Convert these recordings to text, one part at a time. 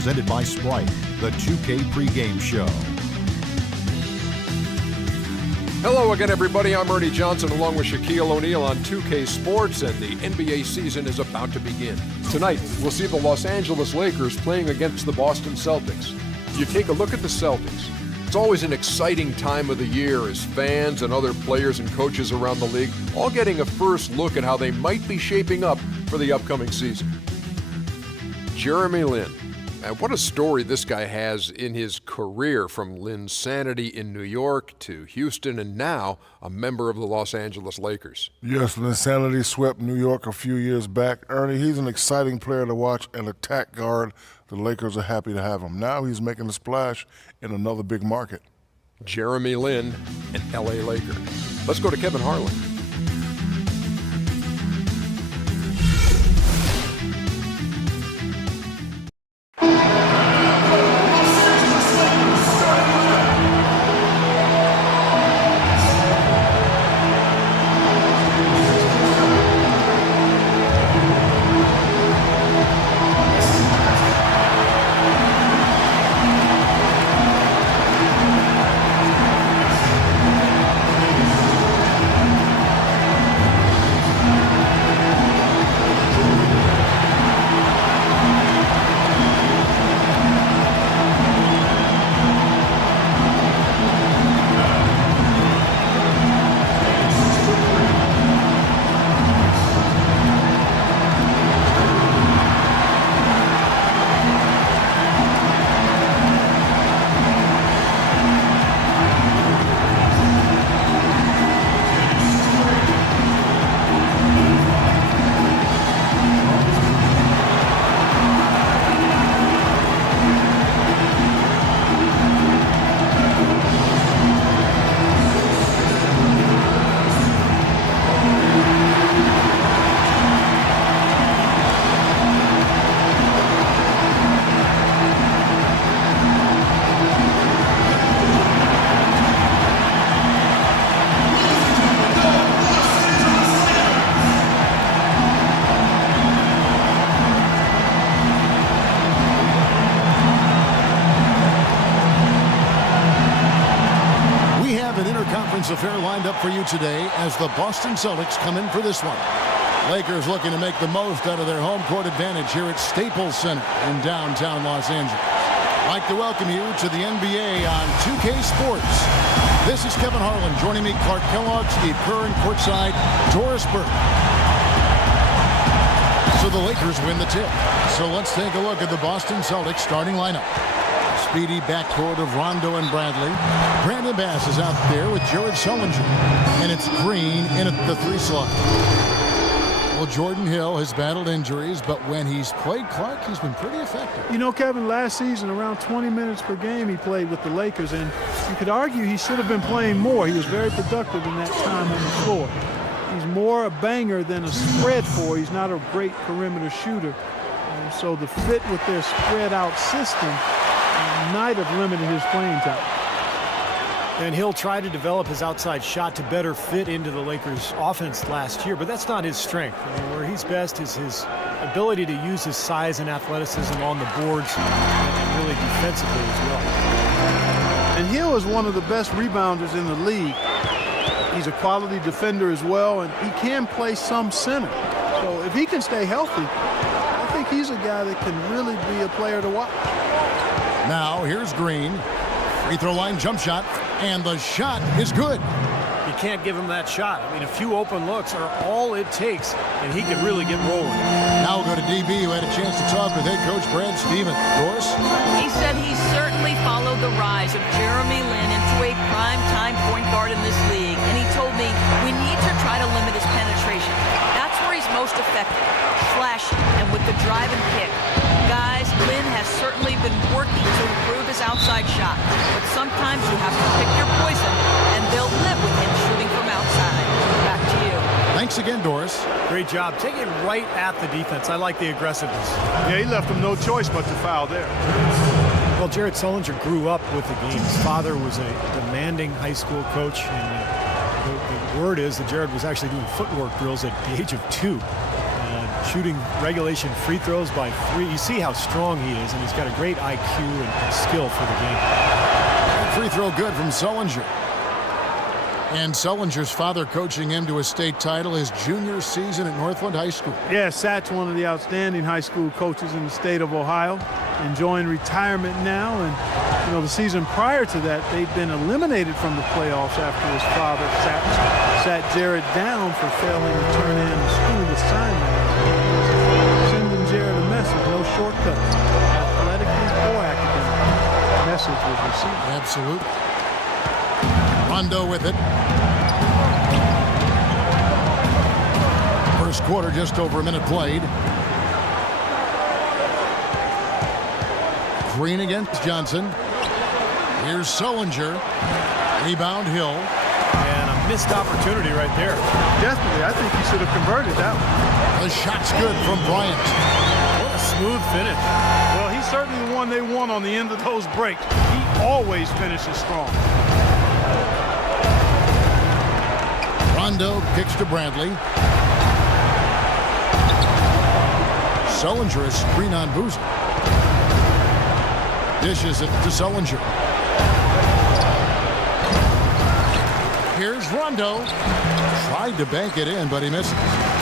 presented by Sprite, the 2K pregame show. Hello again, everybody. I'm Ernie Johnson along with Shaquille O'Neal on 2K Sports, and the NBA season is about to begin. Tonight, we'll see the Los Angeles Lakers playing against the Boston Celtics. You take a look at the Celtics. It's always an exciting time of the year as fans and other players and coaches around the league all getting a first look at how they might be shaping up for the upcoming season. Jeremy Lin. And what a story this guy has in his career, from Linsanity in New York to Houston and now a member of the Los Angeles Lakers. Yes, Linsanity swept New York a few years back. Ernie, he's an exciting player to watch, an attack guard. The Lakers are happy to have him. Now he's making a splash in another big market. Jeremy Lin, an L.A. Laker. Let's go to Kevin Harlan. Affair lined up for you today as the Boston Celtics come in for this one. Lakers looking to make the most out of their home court advantage here at Staples Center in downtown Los Angeles. I'd like to welcome you to the NBA on 2K Sports. This is Kevin Harlan. Joining me, Clark Kellogg, Steve Kerr, and courtside, Doris Burke. So the Lakers win the tip. So let's take a look at the Boston Celtics starting lineup. Speedy backcourt of Rondo and Bradley. Brandon Bass is out there with Jared Sullinger. And it's Green in at the 3 slot. Well, Jordan Hill has battled injuries, but when he's played, Clark, he's been pretty effective. You know, Kevin, last season, around 20 minutes per game he played with the Lakers, and you could argue he should have been playing more. He was very productive in that time on the floor. He's more a banger than a spread four. He's not a great perimeter shooter. So the fit with their spread-out system might have limited his playing time. And he'll try to develop his outside shot to better fit into the Lakers' offense last year, but that's not his strength. I mean, where he's best is his ability to use his size and athleticism on the boards and really defensively as well. And Hill is one of the best rebounders in the league. He's a quality defender as well, and he can play some center. So if he can stay healthy, I think he's a guy that can really be a player to watch. Now here's Green. Free throw line jump shot, and the shot is good. You can't give him that shot. I mean, a few open looks are all it takes, and he can really get rolling. Now we'll go to DB, who had a chance to talk with head coach Brad Stevens. Doris? He said he certainly followed the rise of Jeremy Lin into a prime-time point guard in this league, and he told me we need to try to limit his penetration. That's where he's most effective, slashing and with the drive and kick. Guys, Lin has certainly been working to improve his outside shot, but sometimes you have to pick your poison, and they'll live with him shooting from outside. Back to you. Thanks again, Doris. Great job. Take it right at the defense. I like the aggressiveness. Yeah, he left him no choice but to foul there. Well, Jared Sullinger grew up with the game. His father was a demanding high school coach, and the word is that Jared was actually doing footwork drills at the age of 2. shooting regulation free throws by 3. You see how strong he is, and he's got a great IQ and skill for the game. Free throw good from Sullinger. And Sullinger's father coaching him to a state title his junior season at Northland High School. Yeah, Satch, one of the outstanding high school coaches in the state of Ohio, enjoying retirement now. And, you know, the season prior to that, they'd been eliminated from the playoffs after his father sat Jared down for failing to turn in a school assignment. Sending Jared a message, no shortcuts. Athletically or academically. The message was received. Absolutely. Rondo with it. First quarter, just over a minute played. Green against Johnson. Here's Sullinger. Rebound Hill. And a missed opportunity right there. Definitely, I think he should have converted that one. The shot's good from Bryant. What a smooth finish. Well, he's certainly the one they want on the end of those breaks. He always finishes strong. Rondo kicks to Bradley. Sullinger is screen on Boozer. Dishes it to Sullinger. Here's Rondo. Tried to bank it in, but he misses.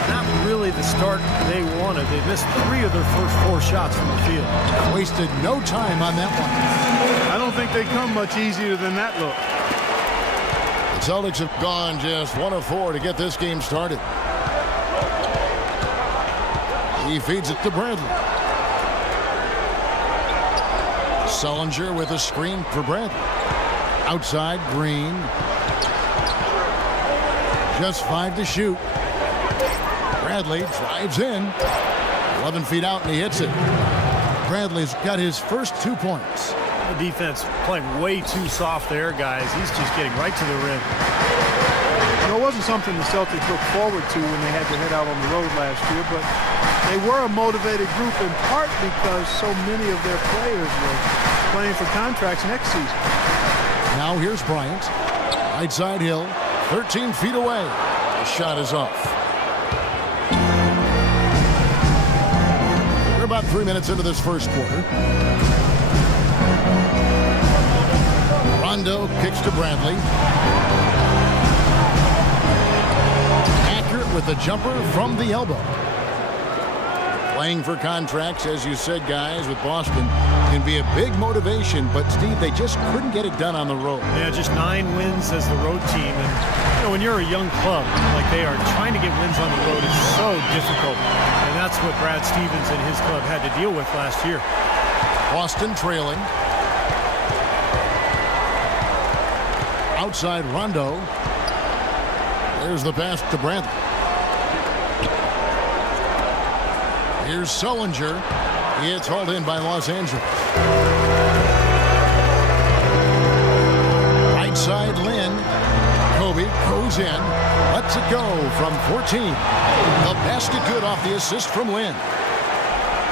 Not really the start they wanted. They missed 3 of their first 4 shots from the field. Wasted no time on that one. I don't think they come much easier than that look. The Celtics have gone just 1 of 4 to get this game started. He feeds it to Bradley. Sullinger with a screen for Bradley. Outside, Green. Just 5 to shoot. Bradley drives in. 11 feet out, and he hits it. Bradley's got his first 2 points. The defense playing way too soft there, guys. He's just getting right to the rim. You know, it wasn't something the Celtics looked forward to when they had to head out on the road last year, but they were a motivated group in part because so many of their players were playing for contracts next season. Now here's Bryant. Right side Hill. 13 feet away. The shot is off. We're about 3 minutes into this first quarter. Rondo kicks to Bradley. Accurate with the jumper from the elbow. Playing for contracts, as you said, guys, with Boston can be a big motivation, but Steve, they just couldn't get it done on the road. Yeah, just 9 wins as the road team. And you know, when you're a young club like they are, trying to get wins on the road is so difficult. And that's what Brad Stevens and his club had to deal with last year. Boston trailing. Outside Rondo. There's the pass to Bradley. Here's Sullinger. It's hauled in by Los Angeles. Right side Lynn. Kobe goes in. Lets it go from 14. The basket good off the assist from Lynn.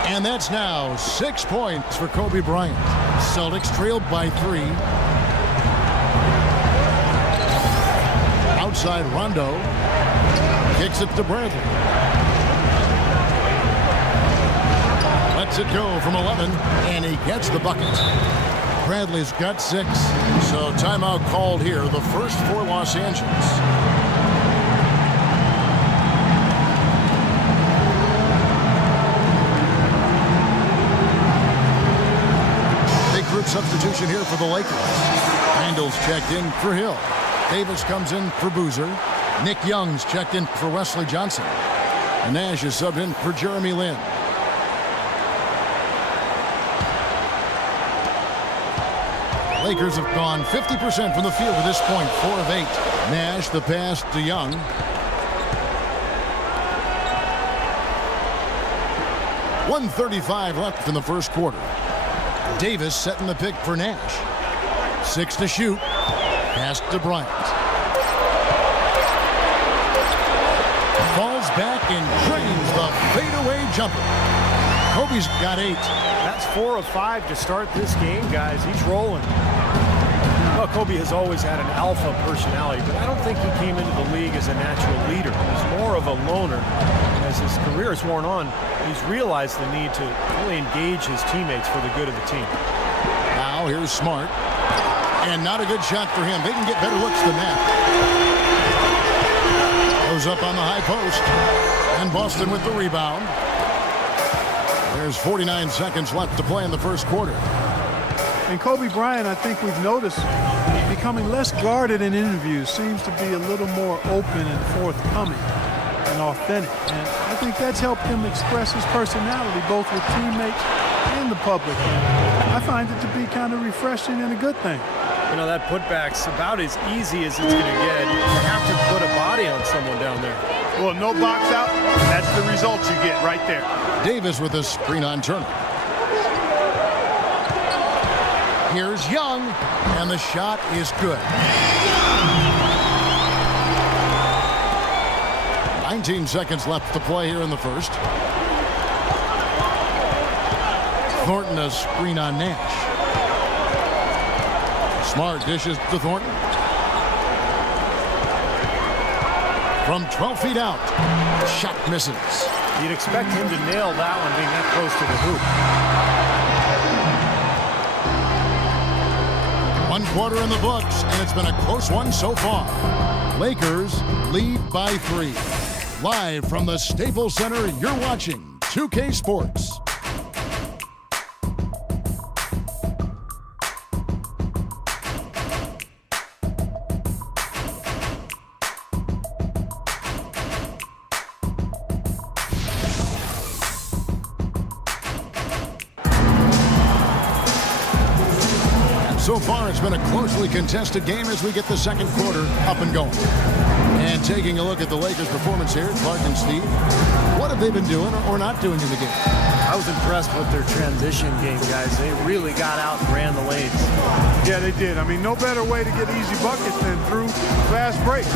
And that's now 6 points for Kobe Bryant. Celtics trailed by 3. Outside Rondo. Kicks it to Bradley. Lets it go from 11, and he gets the bucket. Bradley's got 6, so timeout called here, the first for Los Angeles. Big group substitution here for the Lakers. Randall's checked in for Hill. Davis comes in for Boozer. Nick Young's checked in for Wesley Johnson. And Nash is subbed in for Jeremy Lin. Lakers have gone 50% from the field at this point, 4 of 8. Nash, the pass to Young. .135 left in the first quarter. Davis setting the pick for Nash. 6 to shoot. Pass to Bryant. Falls back and drains the fadeaway jumper. Kobe's got 8. That's 4 of 5 to start this game, guys. He's rolling. Well, Kobe has always had an alpha personality, but I don't think he came into the league as a natural leader. He's more of a loner. as his career has worn on, he's realized the need to really engage his teammates for the good of the team. Now here's Smart. And not a good shot for him. They can get better looks than that. Goes up on the high post. And Boston with the rebound. There's 49 seconds left to play in the first quarter. And Kobe Bryant, I think we've noticed, becoming less guarded in interviews, seems to be a little more open and forthcoming and authentic. And I think that's helped him express his personality both with teammates and the public. And I find it to be kind of refreshing and a good thing. You know, that putback's about as easy as it's going to get. You have to put a body on someone down there. Well, no box out. That's the result you get right there. Davis with a screen on Turner. Here's Young, and the shot is good. 19 seconds left to play here in the first. Thornton a screen on Nash. Smart dishes to Thornton. From 12 feet out, shot misses. You'd expect him to nail that one being that close to the hoop. 1 quarter in the books, and it's been a close one so far. Lakers lead by 3. Live from the Staples Center, you're watching 2K Sports. So far, it's been a closely contested game as we get the second quarter up and going. And taking a look at the Lakers' performance here, Clark and Steve, what have they been doing or not doing in the game? I was impressed with their transition game, guys. They really got out and ran the lanes. Yeah, they did. I mean, no better way to get easy buckets than through fast breaks.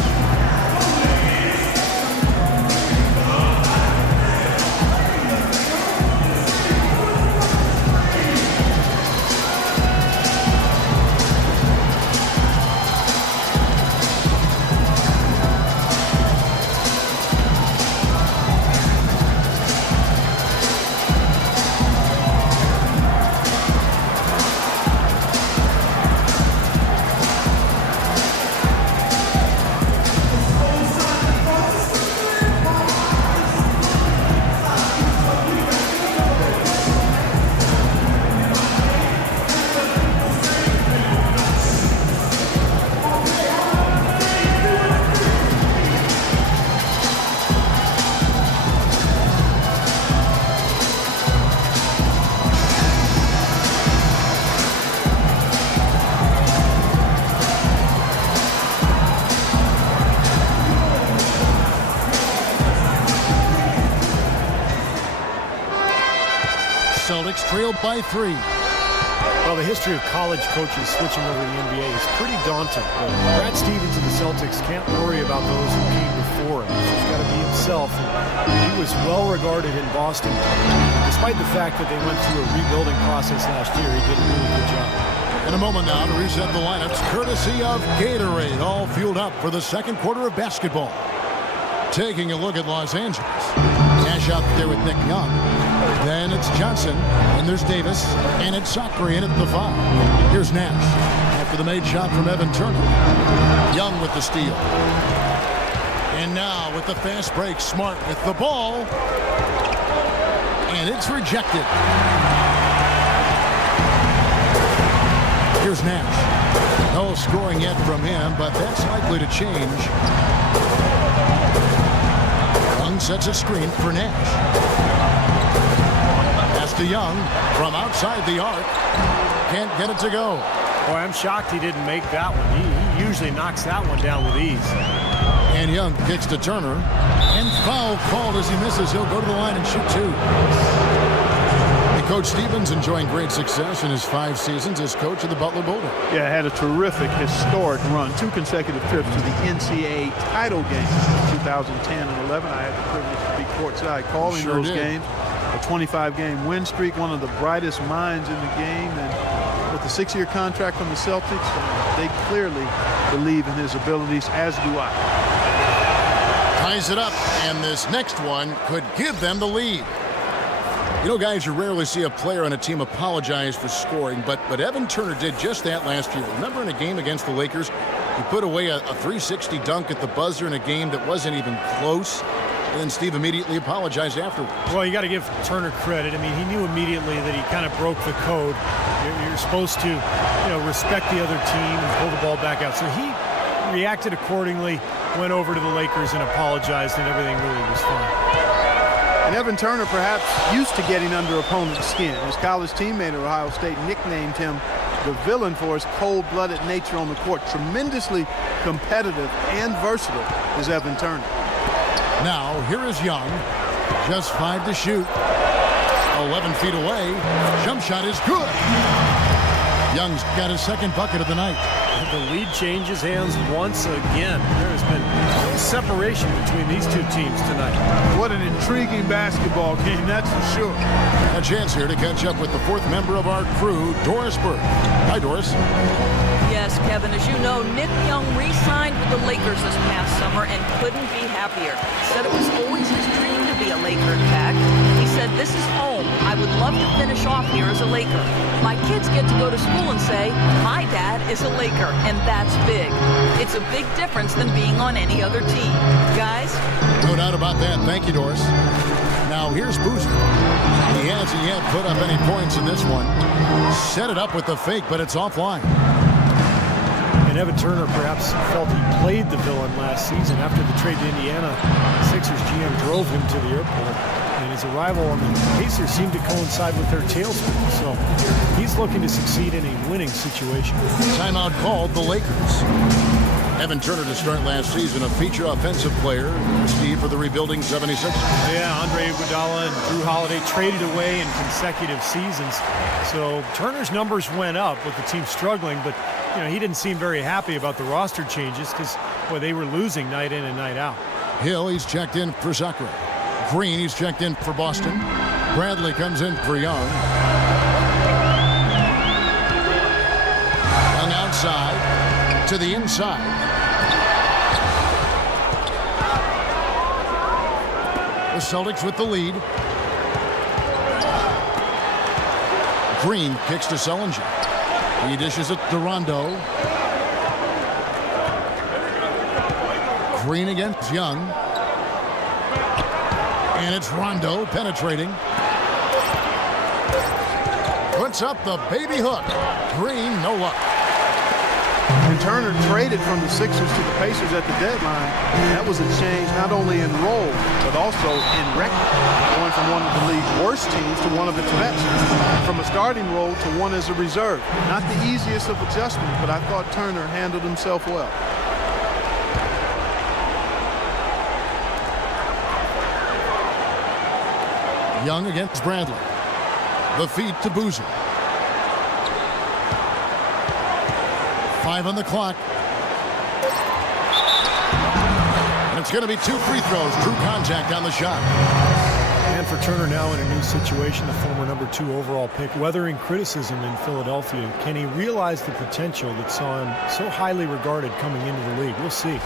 Celtics trailed by 3. Well, the history of college coaches switching over to the NBA is pretty daunting. But Brad Stevens and the Celtics can't worry about those who came before him. He's got to be himself. And he was well regarded in Boston. Despite the fact that they went through a rebuilding process last year, he did a really good job. In a moment now to reset the lineups, courtesy of Gatorade, all fueled up for the second quarter of basketball. Taking a look at Los Angeles. Nash out there with Nick Young. Then it's Johnson, and there's Davis, and it's Sakri in at the 5. Here's Nash after the made shot from Evan Turner. Young with the steal. And now with the fast break, Smart with the ball. And it's rejected. Here's Nash. No scoring yet from him, but that's likely to change. Young sets a screen for Nash. Pass to Young from outside the arc. Can't get it to go. Boy, I'm shocked he didn't make that one. He usually knocks that one down with ease. And Young kicks to Turner. And foul called as he misses. He'll go to the line and shoot 2. And Coach Stevens enjoying great success in his 5 seasons as coach of the Butler Bulldogs. Yeah, had a terrific, historic run. 2 consecutive trips to the NCAA title game in 2010 and 11. I had the privilege to be courtside calling those games. A 25-game win streak, one of the brightest minds in the game. And with the 6-year contract from the Celtics, they clearly believe in his abilities, as do I. Ties it up, and this next one could give them the lead. You know, guys, you rarely see a player on a team apologize for scoring, but Evan Turner did just that last year. Remember in a game against the Lakers, he put away a 360 dunk at the buzzer in a game that wasn't even close, and then Steve immediately apologized afterwards. Well, you got to give Turner credit. I mean, he knew immediately that he kind of broke the code. You're supposed to, respect the other team and pull the ball back out. So he reacted accordingly, went over to the Lakers and apologized, and everything really was fine. And Evan Turner perhaps used to getting under opponent's skin. His college teammate at Ohio State nicknamed him the villain for his cold-blooded nature on the court. Tremendously competitive and versatile is Evan Turner. Now, here is Young. Just 5 to shoot. 11 feet away. Jump shot is good. Young's got his second bucket of the night. The lead changes hands once again. There has been no separation between these two teams tonight. What an intriguing basketball game, that's for sure. A chance here to catch up with the fourth member of our crew, Doris Burke. Hi, Doris. Yes, Kevin, as you know, Nick Young re-signed with the Lakers this past summer and couldn't be happier. He said it was always his dream to be a Laker, in fact. He said, "This is home. I would love to finish off here as a Laker. My kids get to go to school and say, my dad is a Laker, and that's big. It's a big difference than being on any other team." Guys? No doubt about that. Thank you, Doris. Now, here's Boozer. He hasn't yet put up any points in this one. Set it up with the fake, but it's offline. And Evan Turner perhaps felt he played the villain last season. After the trade to Indiana, Sixers GM drove him to the airport. And his arrival on the Pacers seemed to coincide with their tailspin. So he's looking to succeed in a winning situation. Timeout called the Lakers. Evan Turner to start last season, a feature offensive player. Steve for the rebuilding 76ers. Yeah, Andre Iguodala and Drew Holiday traded away in consecutive seasons. So Turner's numbers went up with the team struggling, but he didn't seem very happy about the roster changes because, they were losing night in and night out. Hill, he's checked in for Zucker. Green, he's checked in for Boston. Bradley comes in for Young. Young outside to the inside. The Celtics with the lead. Green kicks to Sullinger. He dishes it to Rondo. Green against Young. And it's Rondo penetrating. Puts up the baby hook. Green, no luck. And Turner traded from the Sixers to the Pacers at the deadline. That was a change not only in role, but also in record. Going from one of the league's worst teams to one of its best. From a starting role to one as a reserve. Not the easiest of adjustments, but I thought Turner handled himself well. Young against Bradley. The feed to Boozer. 5 on the clock. And it's going to be 2 free throws. True contact on the shot. And for Turner now in a new situation, the former #2 overall pick, weathering criticism in Philadelphia. Can he realize the potential that saw him so highly regarded coming into the league? We'll see.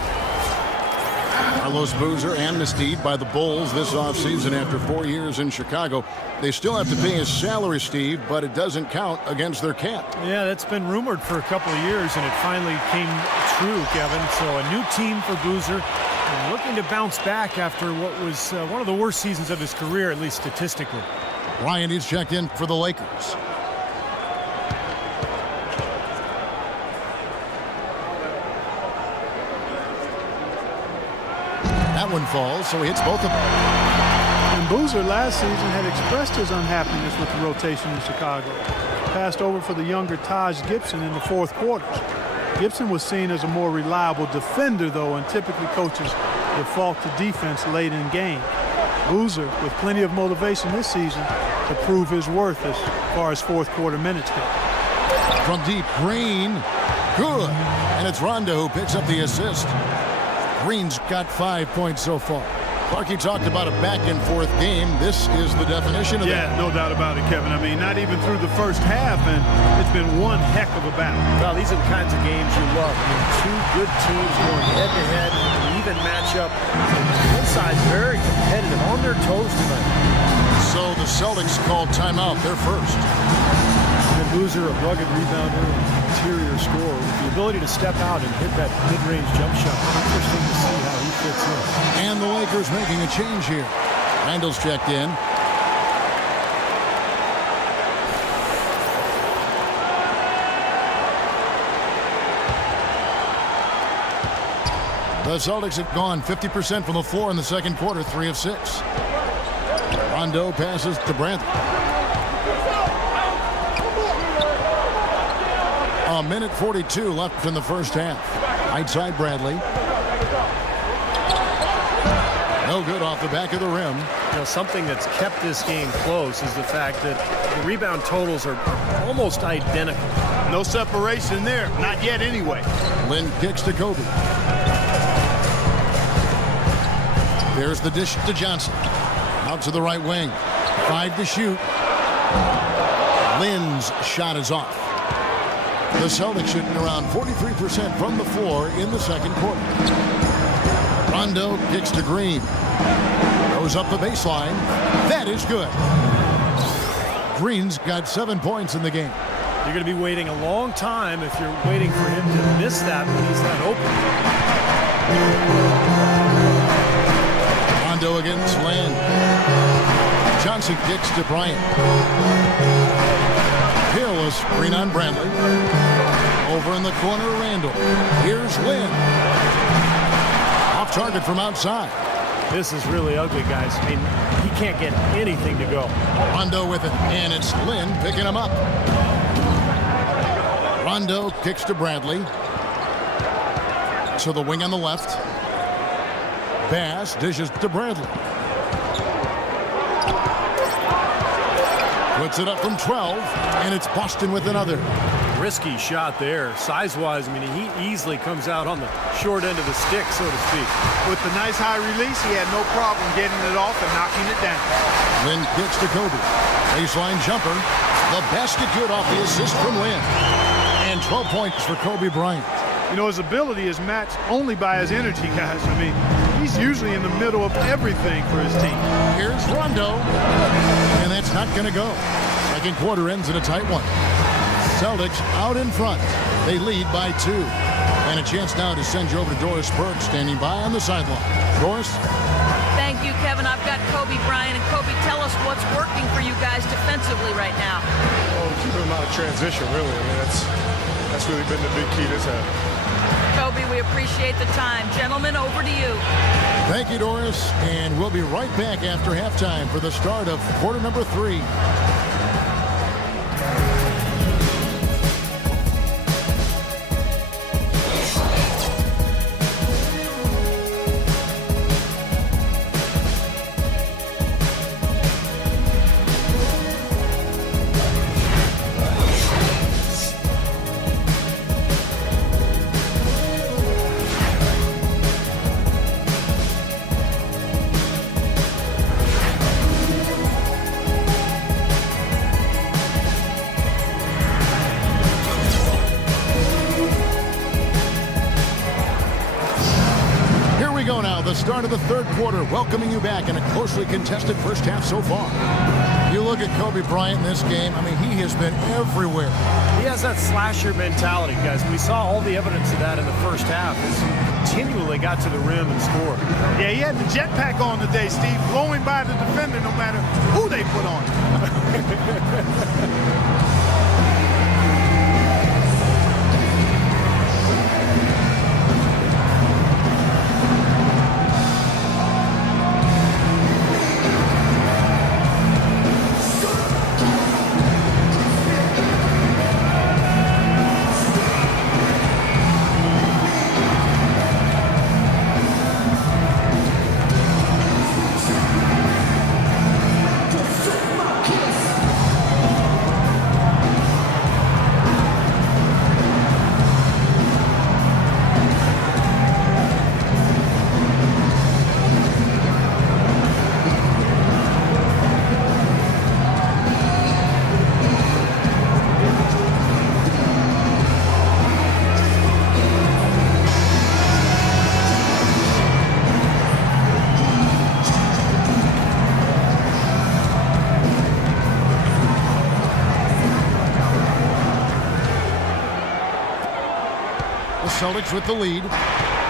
Carlos Boozer amnestied by the Bulls this offseason after 4 years in Chicago. They still have to pay his salary, Steve, but it doesn't count against their cap. Yeah, that's been rumored for a couple of years, and it finally came true, Kevin. So a new team for Boozer, and looking to bounce back after what was one of the worst seasons of his career, at least statistically. Ryan, he's checked in for the Lakers. That one falls, so he hits both of them. And Boozer last season had expressed his unhappiness with the rotation in Chicago. Passed over for the younger Taj Gibson in the fourth quarter. Gibson was seen as a more reliable defender, though, and typically coaches default to defense late in game. Boozer with plenty of motivation this season to prove his worth as far as fourth quarter minutes go. From deep, Green, good. And it's Rondo who picks up the assist. Green's got 5 points so far. Clarkie talked about a back-and-forth game. This is the definition of that. Yeah, no doubt about it, Kevin. I mean, not even through the first half, and it's been one heck of a battle. Well, these are the kinds of games you love. I mean, two good teams going head-to-head, an even matchup. sides very competitive, on their toes tonight. So the Celtics called timeout. They're first. And Boozer, a rugged rebounder, interior scorer, with the ability to step out and hit that mid-range jump shot. Interesting to see how he fits in. And the Lakers making a change here. Randall's checked in. The Celtics have gone 50% from the floor in the second quarter, 3 of 6. Rondo passes to Bradley. A minute 42 left in the first half. Right side Bradley. No good off the back of the rim. You know, something that's kept this game close is the fact that the rebound totals are almost identical. No separation there. Not yet anyway. Lynn kicks to Kobe. There's the dish to Johnson. Out to the right wing. 5 to shoot. Lynn's shot is off. The Celtics shooting around 43% from the floor in the second quarter. Rondo kicks to Green. Goes up the baseline. That is good. Green's got 7 points in the game. You're going to be waiting a long time if you're waiting for him to miss that when he's that open. Rondo against Lynn. Johnson kicks to Bryant. Peerless, Green on Bradley. Over in the corner, Randall. Here's Lynn. Off target from outside. This is really ugly, guys. I mean, he can't get anything to go. Rondo with it, and it's Lynn picking him up. Rondo kicks to Bradley. To the wing on the left. Bass dishes to Bradley. Puts it up from 12, and it's Boston with another. Risky shot there. Size-wise, I mean, he easily comes out on the short end of the stick, so to speak. With the nice high release, he had no problem getting it off and knocking it down. Lynn kicks to Kobe. Baseline jumper. The basket good off the assist from Lynn. And 12 points for Kobe Bryant. You know, his ability is matched only by his energy, guys. I mean, he's usually in the middle of everything for his team. Here's Rondo. And that's not going to go. Second quarter ends in a tight one. Celtics out in front. They lead by 2. And a chance now to send you over to Doris Burke standing by on the sideline. Doris? Thank you, Kevin. I've got Kobe Bryant. And Kobe, tell us what's working for you guys defensively right now. Well, keeping them out of transition, really. I mean, that's really been the big key this half. Kobe, we appreciate the time. Gentlemen, over to you. Thank you, Doris. And we'll be right back after halftime for the start of quarter number 3. Start of the third quarter, welcoming you back in a closely contested first half so far. You look at Kobe Bryant in this game, I mean, he has been everywhere. He has that slasher mentality, guys. We saw all the evidence of that in the first half as he continually got to the rim and scored. Yeah, he had the jetpack on today, Steve, blowing by the defender no matter who they put on. Celtics with the lead.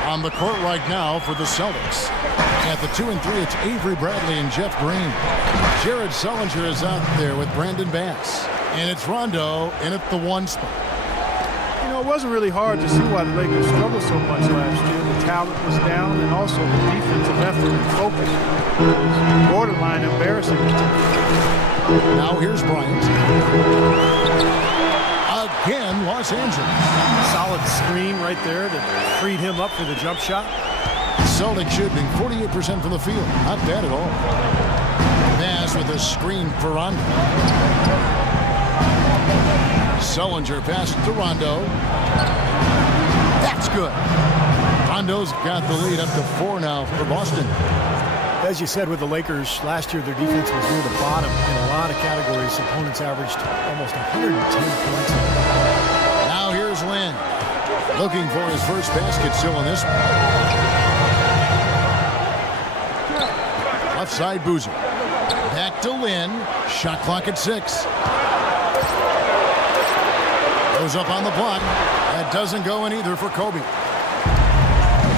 On the court right now for the Celtics. At the 2 and 3, it's Avery Bradley and Jeff Green. Jared Sullinger is out there with Brandon Bass. And it's Rondo in at the 1 spot. You know, it wasn't really hard to see why the Lakers struggled so much last year. The talent was down, and also the defensive effort and focus was borderline embarrassing. Now here's Bryant. Again, Los Angeles. Solid screen right there that freed him up for the jump shot. Celtics shooting 48% from the field. Not bad at all. Bass with a screen for Rondo. Sullinger pass to Rondo. That's good. Rondo's got the lead up to 4 now for Boston. As you said with the Lakers, last year their defense was near the bottom in a lot of categories. Opponents averaged almost 110 points. Now here's Lynn. Looking for his first basket still in this one. Left side Boozer. Back to Lynn. Shot clock at 6. Goes up on the block. That doesn't go in either for Kobe.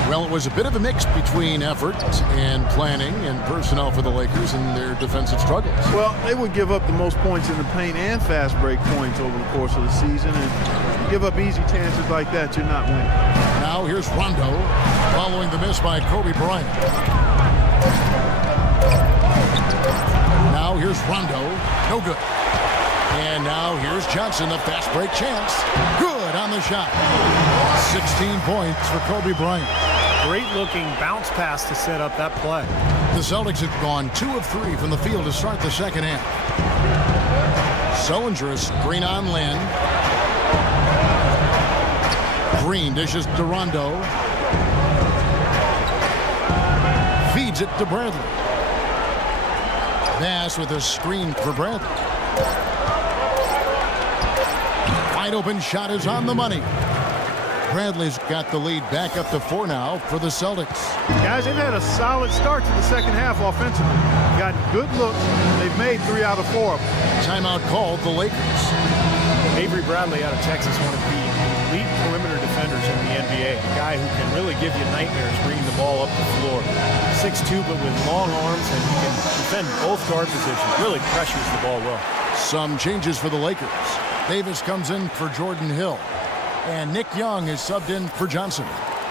Well, it was a bit of a mix between effort and planning and personnel for the Lakers and their defensive struggles. Well, they would give up the most points in the paint and fast break points over the course of the season, and you give up easy chances like that, you're not winning. Now here's Rondo following the miss by Kobe Bryant. Now here's Rondo. No good. And now here's Johnson, a fast break chance. Good on the shot. 16 points for Kobe Bryant. Great looking bounce pass to set up that play. The Celtics have gone 2 of 3 from the field to start the second half. Sullinger is screen on Lynn. Green dishes to Rondo. Feeds it to Bradley. Bass with a screen for Bradley. Wide open shot is on the money. Bradley's got the lead back up to 4 now for the Celtics. Guys, they've had a solid start to the second half offensively. Got good looks. They've made 3 out of 4 of them. Timeout called the Lakers. Avery Bradley out of Texas, one of the elite perimeter defenders in the NBA. A guy who can really give you nightmares bringing the ball up the floor. 6'2", but with long arms, and he can defend both guard positions. Really pressures the ball well. Some changes for the Lakers. Davis comes in for Jordan Hill. And Nick Young is subbed in for Johnson.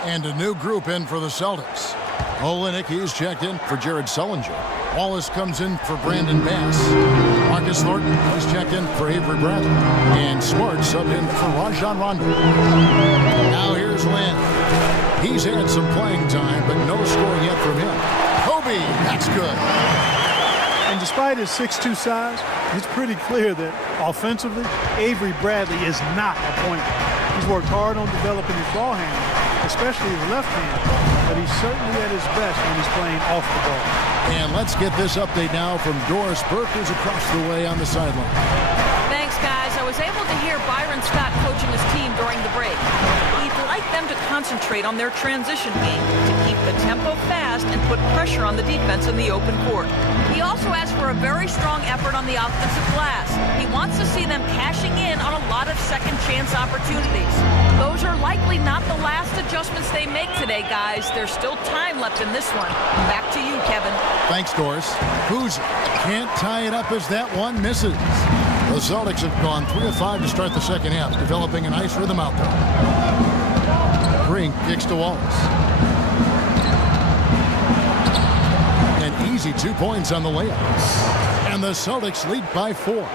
And a new group in for the Celtics. Olenek, he's checked in for Jared Sullinger. Wallace comes in for Brandon Bass. Marcus Thornton is checked in for Avery Bradley. And Smart subbed in for Rajon Rondo. Now here's Lynn. He's had some playing time, but no scoring yet from him. Kobe, that's good. And despite his 6'2" size, it's pretty clear that offensively, Avery Bradley is not a point guard. He's worked hard on developing his ball handling, especially his left hand, but he's certainly at his best when he's playing off the ball. And let's get this update now from Doris Burke, who's across the way on the sideline. Thanks, guys. I was able to hear Byron Scott coaching his team during the break. He'd like them to concentrate on their transition game to keep the tempo fast and put pressure on the defense in the open court. He also asked for a very strong effort on the offensive glass. He wants to see them cashing in on a lot of second chance opportunities. Those are likely not the last adjustments they make today, guys. There's still time left in this one. Back to you, Kevin. Thanks, Doris. Boozer can't tie it up as that one misses. The Celtics have gone 3 of 5 to start the second half, developing a nice rhythm out there. Green kicks to Wallace. An easy 2 points on the layup. And the Celtics lead by 4.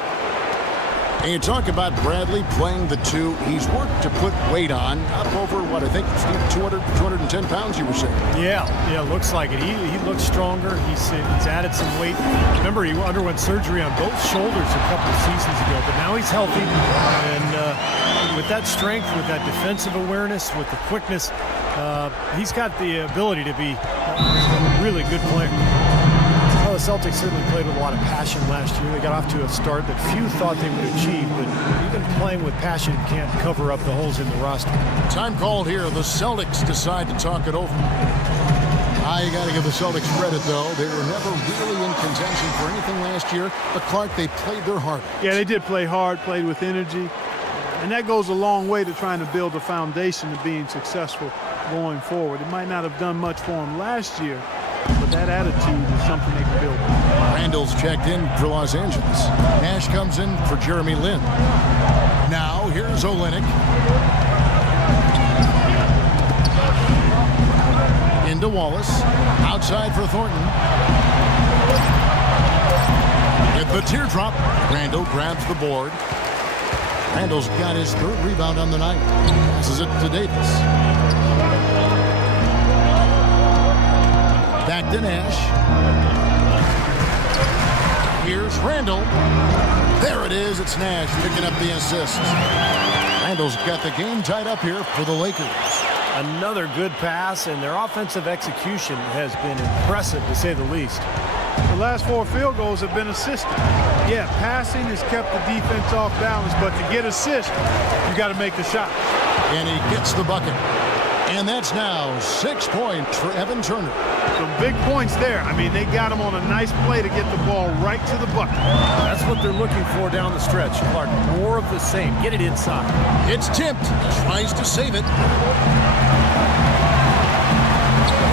And you talk about Bradley playing the 2. He's worked to put weight on, up over, what, I think, Steve, 210 pounds, you were saying. Yeah, looks like it. He looks stronger. He's added some weight. Remember, he underwent surgery on both shoulders a couple of seasons ago, but now he's healthy. And with that strength, with that defensive awareness, with the quickness, he's got the ability to be a really good player. Well, the Celtics certainly played with a lot of passion last year. They got off to a start that few thought they would achieve, but even playing with passion can't cover up the holes in the roster. Time called here. The Celtics decide to talk it over. You got to give the Celtics credit, though. They were never really in contention for anything last year, but Clark, they played their heart out. Yeah, they did play hard, played with energy. And that goes a long way to trying to build a foundation to being successful going forward. It might not have done much for him last year, but that attitude is something they can build. Randall's checked in for Los Angeles. Nash comes in for Jeremy Lin. Now here's Olenek. Into Wallace. Outside for Thornton. With the teardrop, Randall grabs the board. Randall's got his 3rd rebound on the night. Passes it to Davis. Back to Nash. Here's Randall. There it is. It's Nash picking up the assist. Randall's got the game tied up here for the Lakers. Another good pass, and their offensive execution has been impressive, to say the least. The last 4 field goals have been assisted. Yeah, passing has kept the defense off balance, but to get assists, you got to make the shot. And he gets the bucket. And that's now 6 points for Evan Turner. Some big points there. I mean, they got him on a nice play to get the ball right to the bucket. That's what they're looking for down the stretch, Clark. More of the same. Get it inside. It's tipped. Tries to save it.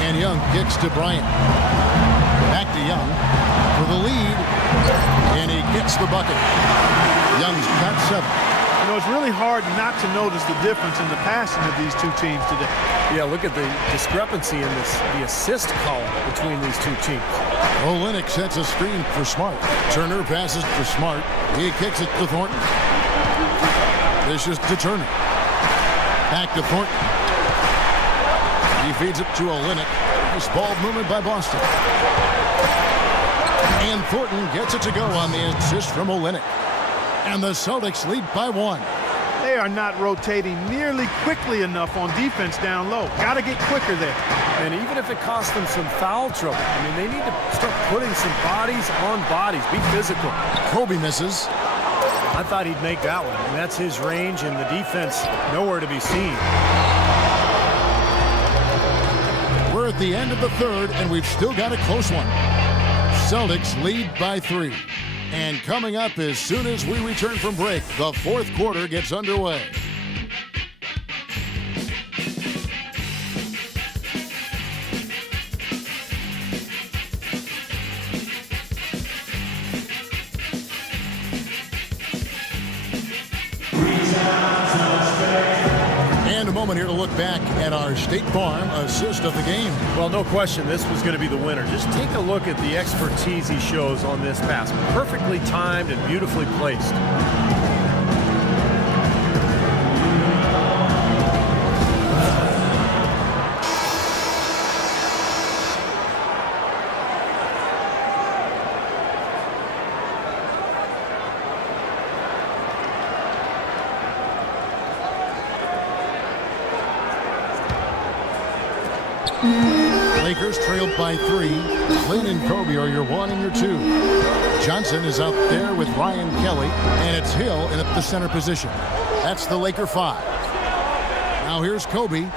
And Young kicks to Bryant. Back to Young for the lead. And he gets the bucket. Young's got 7. You know, it's really hard not to notice the difference in the passing of these two teams today. Yeah, look at the discrepancy in the assist column between these two teams. Olenek sets a screen for Smart. Turner passes to Smart. He kicks it to Thornton. This is to Turner. Back to Thornton. He feeds it to Olenek. Nice ball movement by Boston. And Thornton gets it to go on the assist from Olenek. And the Celtics lead by 1. They are not rotating nearly quickly enough on defense down low. Got to get quicker there. And even if it costs them some foul trouble, I mean, they need to start putting some bodies on bodies. Be physical. Kobe misses. I thought he'd make that one. And that's his range, and the defense nowhere to be seen. We're at the end of the 3rd, and we've still got a close one. Celtics lead by 3. And coming up as soon as we return from break, the 4th quarter gets underway. And a moment here to look back at our State Farm assist of the game. Well, no question, this was going to be the winner. Just take a look at the expertise he shows on this pass. Perfectly timed and beautifully placed. Lakers trailed by 3. Lynn and Kobe are your 1 and your 2. Johnson is out there with Ryan Kelly, and it's Hill in at the center position. That's the Laker 5. Now here's Kobe.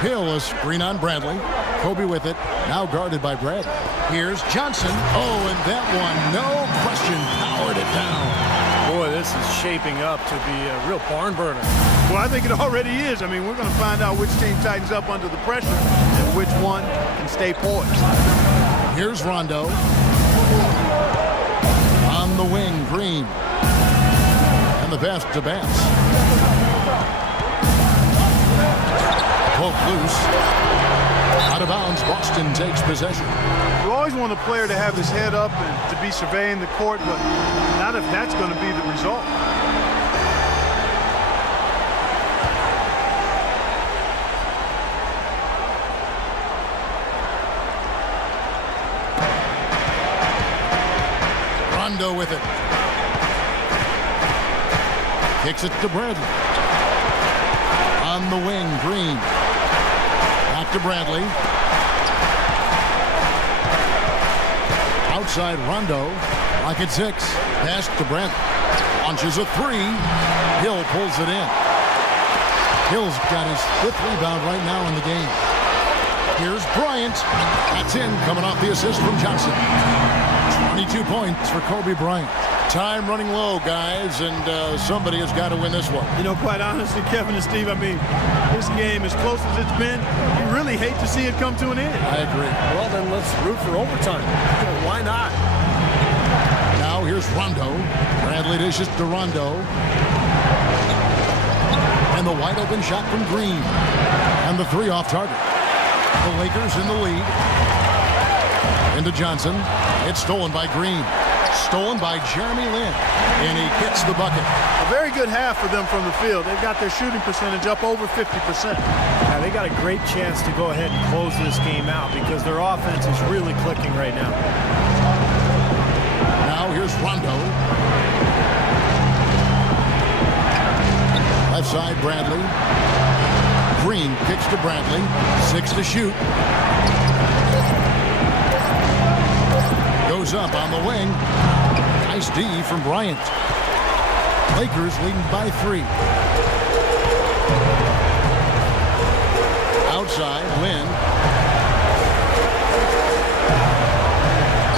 Hill, a screen on Bradley. Kobe with it, now guarded by Bradley. Here's Johnson. Oh, and that one, no question, powered it down. Boy, this is shaping up to be a real barn burner. Well, I think it already is. I mean, we're going to find out which team tightens up under the pressure and which one can stay poised. Here's Rondo. On the wing, Green. And the pass to Bass. Poked loose. Out of bounds, Boston takes possession. You always want a player to have his head up and to be surveying the court, but not if that's going to be the result. Rondo with it. Kicks it to Bradley. On the wing, Green. Back to Bradley. Outside Rondo. Lock at 6. Pass to Bradley. Launches a 3. Hill pulls it in. Hill's got his 5th rebound right now in the game. Here's Bryant. That's in, coming off the assist from Johnson. 22 points for Kobe Bryant. Time running low, guys, and somebody has got to win this one. You know, quite honestly, Kevin and Steve, I mean, this game, as close as it's been, you really hate to see it come to an end. I agree. Well, then let's root for overtime. Why not? Now here's Rondo. Bradley dishes to Rondo. And the wide open shot from Green. And the three off target. The Lakers in the lead. Into Johnson. It's stolen by Green. Stolen by Jeremy Lin. And he gets the bucket. A very good half for them from the field. They've got their shooting percentage up over 50%. Yeah, they got a great chance to go ahead and close this game out because their offense is really clicking right now. Now here's Rondo. Left side, Bradley. Green kicks to Bradley. 6 to shoot. Goes up on the wing. Nice D from Bryant. Lakers leading by 3. Outside, Lin.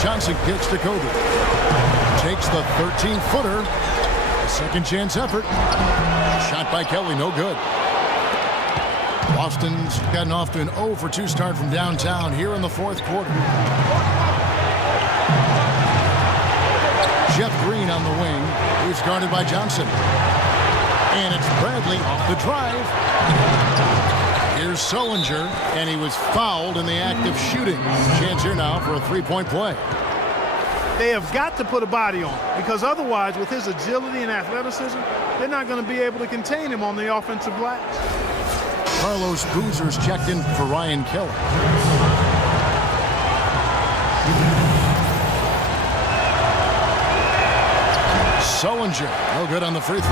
Johnson kicks to Kobe. Takes the 13-footer. A second chance effort. Shot by Kelly, no good. Boston's gotten off to an 0 for 2 start from downtown here in the fourth quarter. Jeff Green on the wing. He's guarded by Johnson. And it's Bradley off the drive. Here's Sullinger, and he was fouled in the act of shooting. Chance here now for a 3-point play. They have got to put a body on because otherwise, with his agility and athleticism, they're not going to be able to contain him on the offensive glass. Carlos Boozer's checked in for Ryan Kelly. Sullinger, no good on the free throw.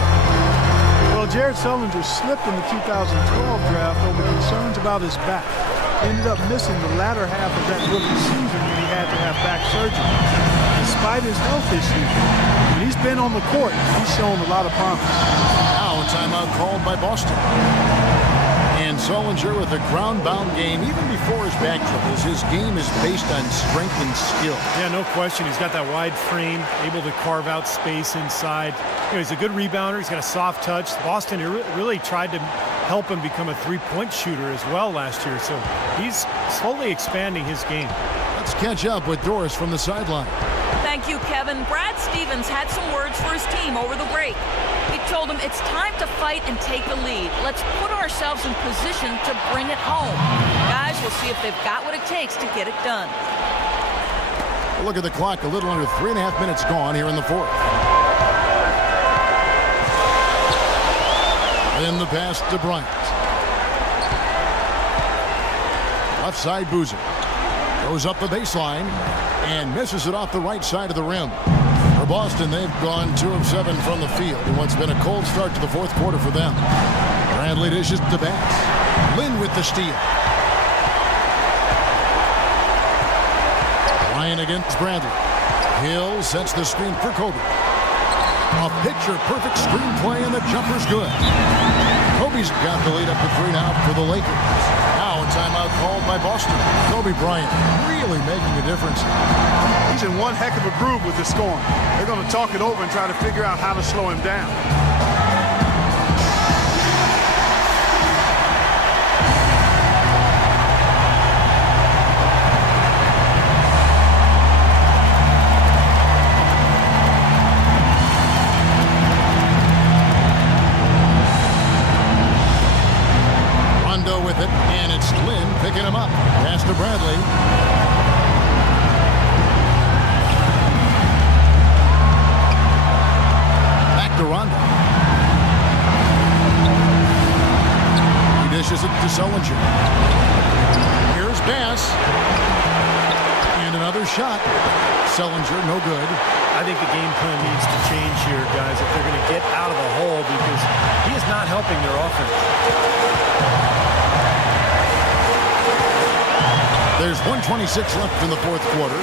Well, Jared Sullinger slipped in the 2012 draft over concerns about his back. He ended up missing the latter half of that rookie season when he had to have back surgery. Despite his health issues, when he's been on the court, he's shown a lot of promise. Now a timeout called by Boston. And Sullinger with a ground-bound game, even before his back troubles, his game is based on strength and skill. Yeah, no question. He's got that wide frame, able to carve out space inside. You know, he's a good rebounder. He's got a soft touch. Boston really tried to help him become a three-point shooter as well last year. So he's slowly expanding his game. Let's catch up with Doris from the sideline. Thank you, Kevin. Brad Stevens had some words for his team over the break. He told them it's time to fight and take the lead. Let's put ourselves in position to bring it home. Guys, we'll see if they've got what it takes to get it done. Look at the clock. A little under 3.5 minutes gone here in the fourth. In the pass to Bryant. Left side, Boozer. Goes up the baseline and misses it off the right side of the rim. For Boston, they've gone 2 of 7 from the field in what's been a cold start to the fourth quarter for them. Bradley dishes to Bass. Lin with the steal. Ryan against Bradley. Hill sets the screen for Kobe. A picture-perfect screenplay, and the jumper's good. Kobe's got the lead up to 3 now for the Lakers. Now a timeout called by Boston. Kobe Bryant really making a difference. He's in one heck of a groove with this scoring. They're going to talk it over and try to figure out how to slow him down. With it, and it's Lin picking him up. Pass to Bradley. Back to Rondo. He dishes it to Sullinger. Here's Bass. And another shot. Sullinger, no good. I think the game plan needs to change here, guys, if they're going to get out of the hole because he is not helping their offense. There's 1:26 left in the fourth quarter.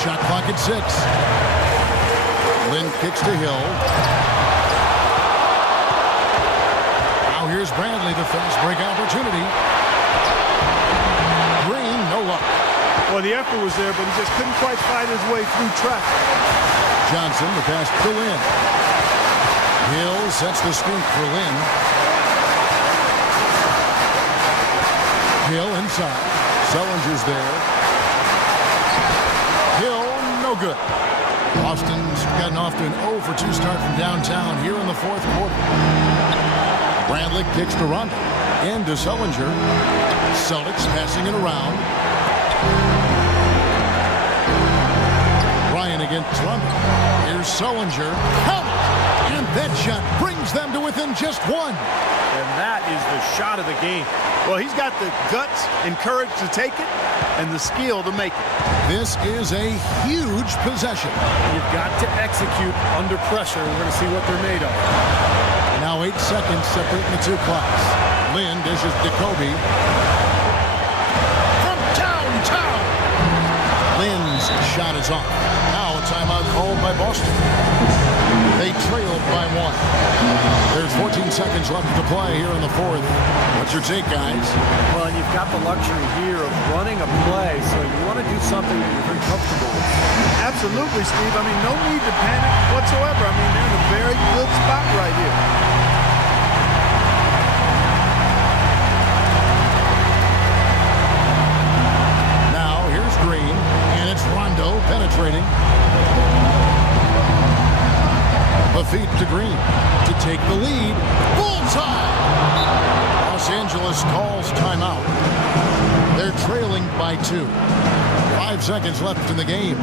Shot clock at 6. Lin kicks to Hill. Now here's Bradley, the fast break opportunity. Green, no luck. Well, the effort was there, but he just couldn't quite fight his way through traffic. Johnson, the pass to Lynn. Hill sets the screen for Lynn. Hill inside. Sellinger's there. Hill, no good. Boston's gotten off to an 0-for-2 start from downtown here in the fourth quarter. Bradley kicks to Rondo. Into Sellinger. Celtics passing it around. Ryan against Rondo. Here's Sellinger. Count it! And that shot brings them to within just one. And that is the shot of the game. Well, he's got the guts and courage to take it and the skill to make it. This is a huge possession. You've got to execute under pressure. We're going to see what they're made of. Now 8 seconds separating the two clocks. Lynn dishes to Kobe. From downtown. Lynn's shot is off. Now a timeout called by Boston. They trailed by 1. There's 14 seconds left to play here in the fourth. What's your take, guys? Well, and you've got the luxury here of running a play, so you want to do something that you're very comfortable with. Absolutely, Steve. I mean, no need to panic whatsoever. I mean, they're in a very good spot right here. Now, here's Green, and it's Rondo penetrating. The feed to Green to take the lead. Bullseye! Los Angeles calls timeout. They're trailing by 2. 5 seconds left in the game.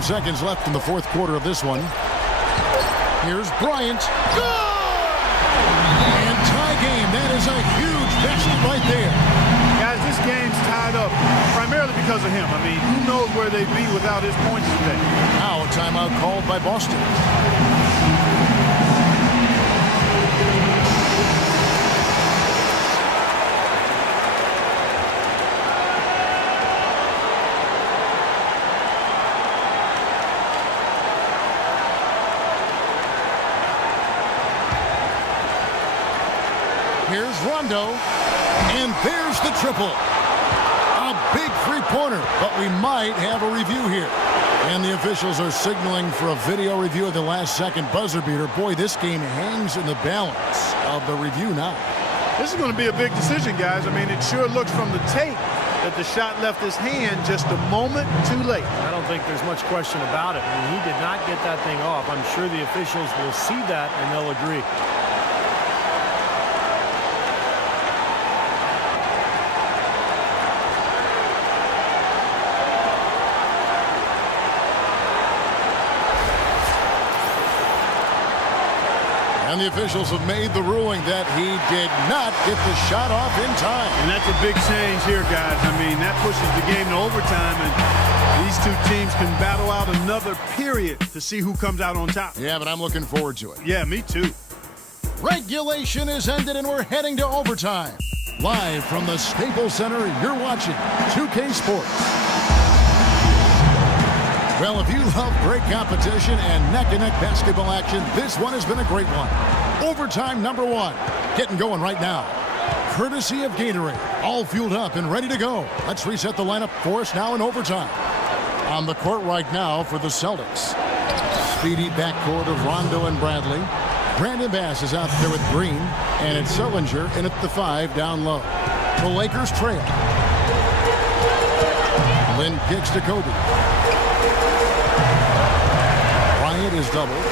Seconds left in the fourth quarter of this one. Here's Bryant. Good! And tie game. That is a huge basket right there. Guys, this game's tied up primarily because of him. I mean, who knows where they'd be without his points today. Now a timeout called by Boston. Here's Rondo, and there's the triple. A big three-pointer, but we might have a review here. And the officials are signaling for a video review of the last-second buzzer beater. Boy, this game hangs in the balance of the review now. This is going to be a big decision, guys. I mean, it sure looks from the tape that the shot left his hand just a moment too late. I don't think there's much question about it. I mean, he did not get that thing off. I'm sure the officials will see that and they'll agree. And the officials have made the ruling that he did not get the shot off in time. And that's a big change here, guys. I mean, that pushes the game to overtime, and these two teams can battle out another period to see who comes out on top. Yeah, but I'm looking forward to it. Yeah, me too. Regulation is ended, and we're heading to overtime. Live from the Staples Center, you're watching 2K Sports. Well, if you love great competition and neck-and-neck basketball action, this one has been a great one. Overtime number 1. Getting going right now. Courtesy of Gatorade. All fueled up and ready to go. Let's reset the lineup for us now in overtime. On the court right now for the Celtics. Speedy backcourt of Rondo and Bradley. Brandon Bass is out there with Green. And it's Sellinger in at the 5 down low. The Lakers trail. Lynn kicks to Kobe. Bryant is doubled.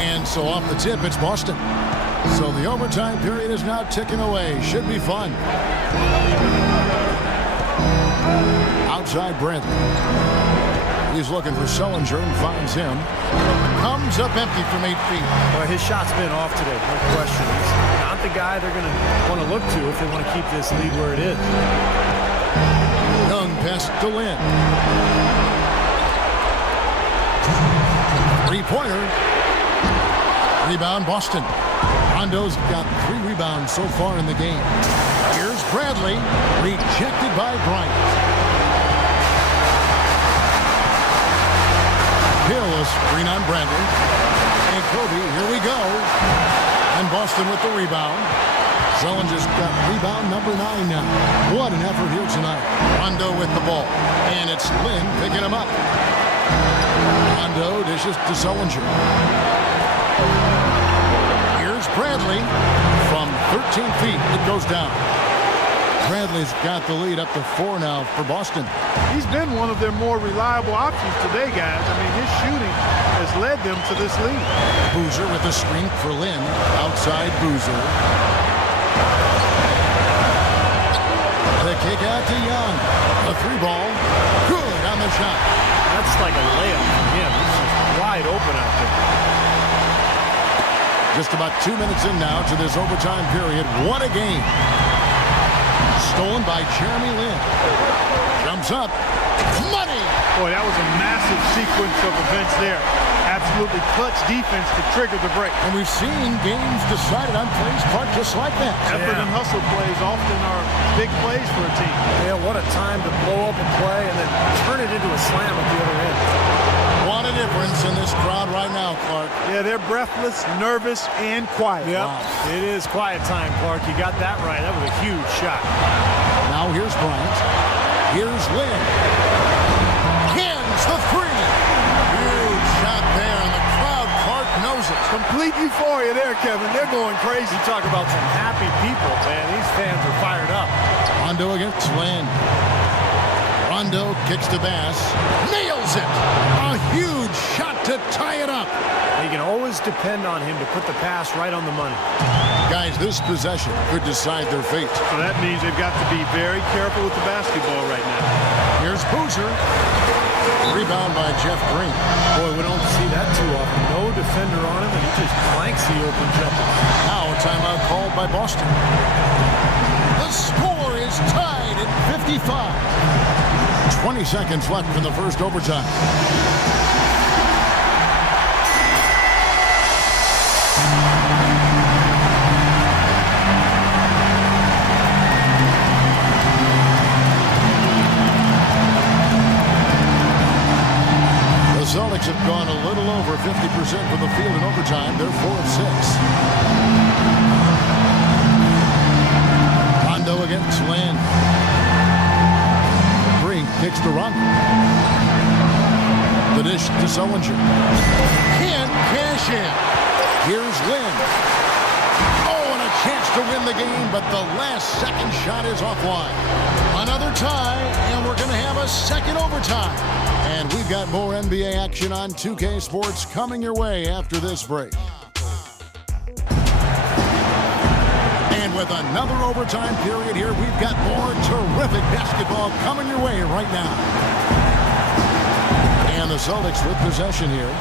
And so off the tip, it's Boston. So the overtime period is now ticking away. Should be fun. Outside Bradley. He's looking for Sullinger and finds him. Comes up empty from 8 feet. Well, his shot's been off today, no question. He's not the guy they're going to want to look to if they want to keep this lead where it is. Young pass to Lynn. Three-pointer. Rebound, Boston. Rondo's got 3 rebounds so far in the game. Here's Bradley, rejected by Bryant. Hill, a screen on Bradley. And Kobe, here we go. And Boston with the rebound. Sullinger's got rebound number 9 now. What an effort here tonight. Rondo with the ball. And it's Lynn picking him up. Rondo dishes to Sullinger. Here's Bradley. From 13 feet, it goes down. Bradley's got the lead up to 4 now for Boston. He's been one of their more reliable options today, guys. I mean, his shooting has led them to this lead. Boozer with the screen for Lynn. Outside Boozer. The kick out to Young. A 3-ball. Good on the shot. That's like a layup for him. He's just wide open out there. Just about 2 minutes in now to this overtime period. What a game. Stolen by Jeremy Lin. Jumps up. Money! Boy, that was a massive sequence of events there. Absolutely clutch defense to trigger the break. And we've seen games decided on plays caught just like that. Effort and hustle plays often are big plays for a team. Yeah, what a time to blow up a play and then turn it into a slam at the other end. What a difference in this crowd right now, Clark. Yeah, they're breathless, nervous, and quiet. Yep, Wow. It is quiet time, Clark. You got that right. That was a huge shot. Now here's Bryant. Here's Lynn. Hands the 3. Huge shot there, and the crowd, Clark, knows it. Complete euphoria there, Kevin. They're going crazy. You talk about some happy people, man. These fans are fired up. Rondo against Lynn. Rondo kicks to Bass. Nails it. A huge shot to tie it up. You can always depend on him to put the pass right on the money. Guys, this possession could decide their fate. So that means they've got to be very careful with the basketball right now. Here's Boozer. Rebound by Jeff Green. Boy, we don't see that too often. No defender on him, and he just clanks the open jumper. Now a timeout called by Boston. The score is tied at 55. 20 seconds left in the first overtime. The Celtics have gone a little over 50% from the field in overtime. They're 4 of 6. Rondo against Lynn. Green kicks to Rondo. The dish to Sullinger. Can't cash in. Here's Lynn. Oh, and a chance to win the game, but the last second shot is offline. Another tie, and we're going to have a second overtime. And we've got more NBA action on 2K Sports coming your way after this break. And with another overtime period here, we've got more terrific basketball coming your way right now. And the Celtics with possession here.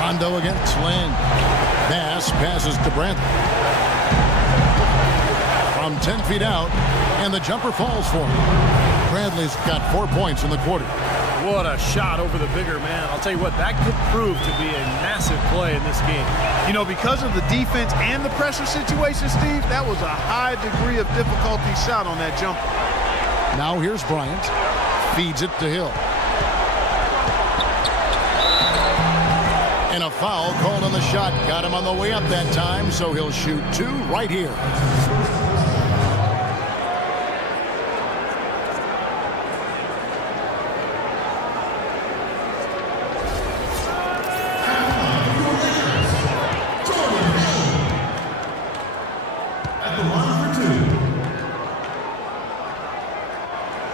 Rondo against Lynn. Bass passes to Brandt. From 10 feet out, and the jumper falls for him. Bradley's got 4 points in the quarter. What a shot over the bigger man. I'll tell you what, that could prove to be a massive play in this game. You know, because of the defense and the pressure situation, Steve, that was a high degree of difficulty shot on that jumper. Now here's Bryant. Feeds it to Hill. And a foul called on the shot. Got him on the way up that time, so he'll shoot 2 right here.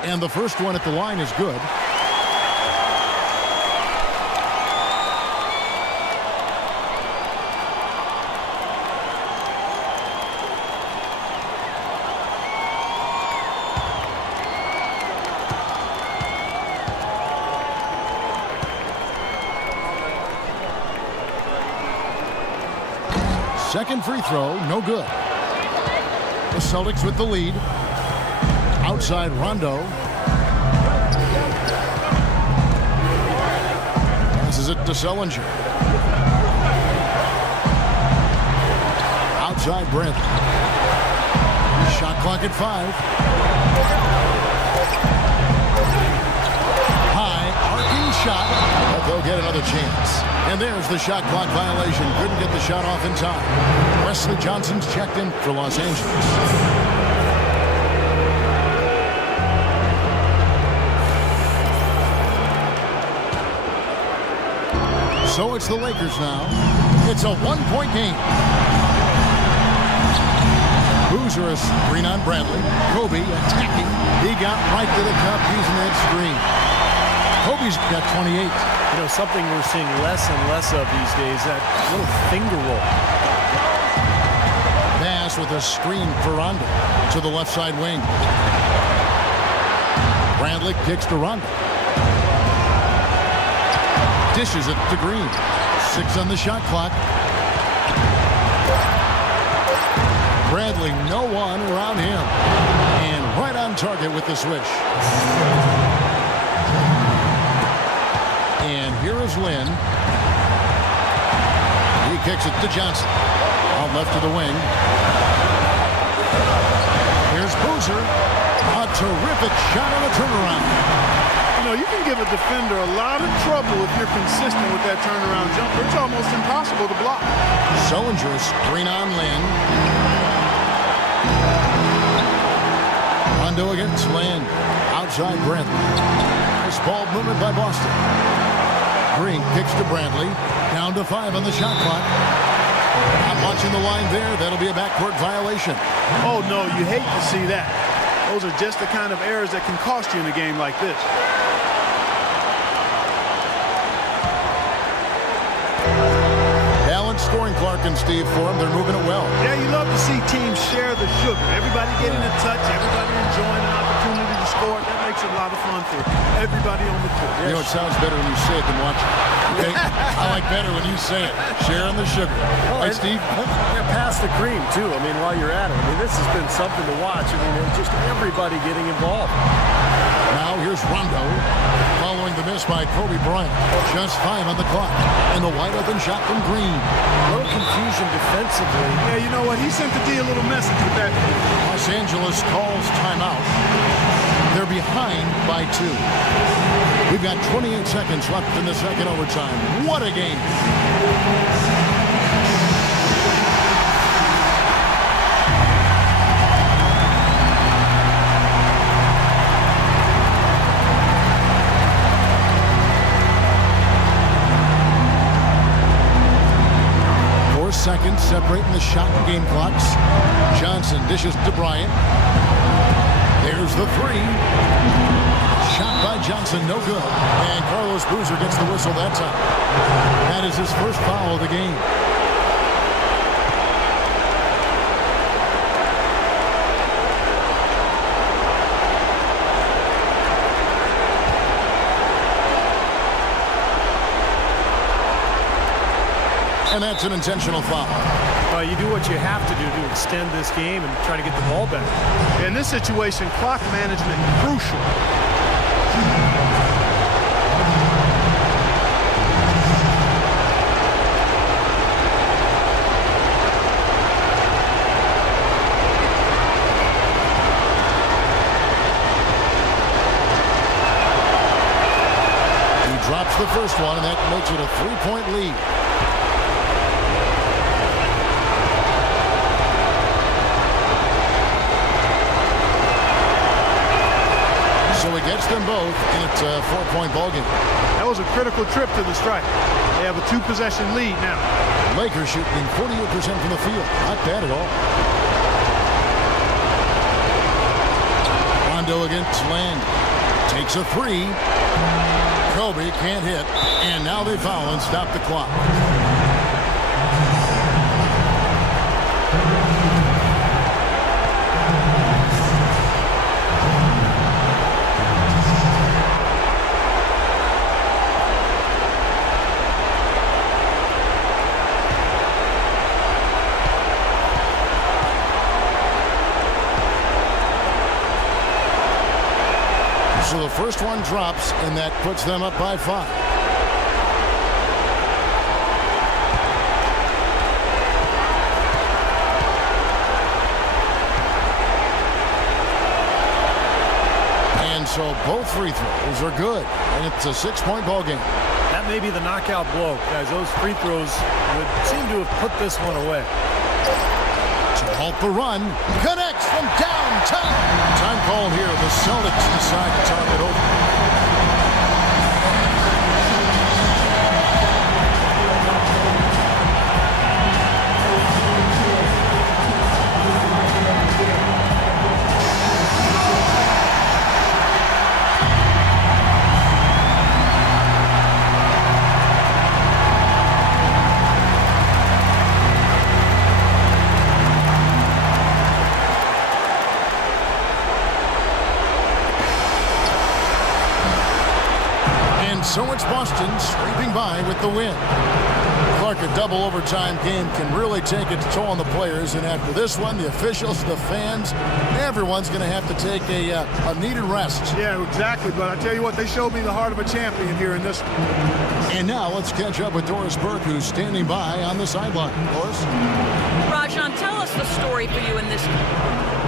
And the first one at the line is good. Second free throw, no good. The Celtics with the lead. Outside Rondo. Passes it to Sullinger. Outside Brent. Shot clock at 5. High arcing shot, but they'll get another chance. And there's the shot clock violation. Couldn't get the shot off in time. Wesley Johnson's checked in for Los Angeles. So it's the Lakers now. It's a one-point game. Boozer a screen on Bradley. Kobe attacking. He got right to the cup using that screen. Kobe's got 28. You know, something we're seeing less and less of these days, that little finger roll. Pass with a screen for Rondo to the left side wing. Bradley kicks to Rondo. Dishes it to Green. 6 on the shot clock. Bradley, no one around him. And right on target with the swish. And here is Lynn. He kicks it to Johnson. Out left to the wing. Here's Boozer. A terrific shot on the turnaround. You know, you can give a defender a lot of trouble if you're consistent with that turnaround jumper. It's almost impossible to block. Sullinger screen on Lynn. Rondo against Lynn. Outside Brent. Nice ball movement by Boston. Green kicks to Bradley. Down to 5 on the shot clock. I'm watching the line there. That'll be a backcourt violation. Oh, no, you hate to see that. Those are just the kind of errors that can cost you in a game like this. Balanced scoring, Clark and Steve, for them. They're moving it well. Yeah, you love to see teams share the sugar. Everybody getting a touch, everybody enjoying an opportunity to score. That makes it a lot of fun for everybody on the court. You know, it sounds better when you say it than watch it. Okay? I like better when you say it. Sharing the sugar. Well, Hey, Steve? Yeah, pass the cream, too. I mean, while you're at it. I mean, this has been something to watch. I mean, just everybody getting involved. Now here's Rondo. Following the miss by Kobe Bryant. Just 5 on the clock. And the wide open shot from Green. A little confusion defensively. Yeah, you know what? He sent the D a little message with that. Los Angeles calls timeout. They're behind by 2. We've got 28 seconds left in the second overtime. What a game. Seconds separating the shot and game clocks. Johnson dishes to Bryant. There's the 3. Shot by Johnson, no good. And Carlos Boozer gets the whistle that time. That is his first foul of the game. And that's an intentional foul. Well, you do what you have to do to extend this game and try to get the ball back. In this situation, clock management crucial. He drops the first one, and that makes it a 3-point lead. So it gets them both, and it's a 4-point ballgame. That was a critical trip to the strike. They have a 2-possession lead now. Lakers shooting 48% from the field. Not bad at all. Rondo against Land. Takes a 3. Kobe can't hit. And now they foul and stop the clock. first one drops, and that puts them up by 5. And so both free throws are good, and it's a 6-point ball game. That may be the knockout blow, guys. Those free throws would seem to have put this one away. To halt the run, connects from downtown. Time called here. The Celtics decide to talk it over. So it's Boston scraping by with the win. Clark, a double overtime game can really take its toll on the players, and after this one, the officials, the fans, everyone's going to have to take a needed rest. Yeah, exactly. But I tell you what, they showed me the heart of a champion here in this one. And now let's catch up with Doris Burke, who's standing by on the sideline. Doris? Rajan, tell us the story for you in this game.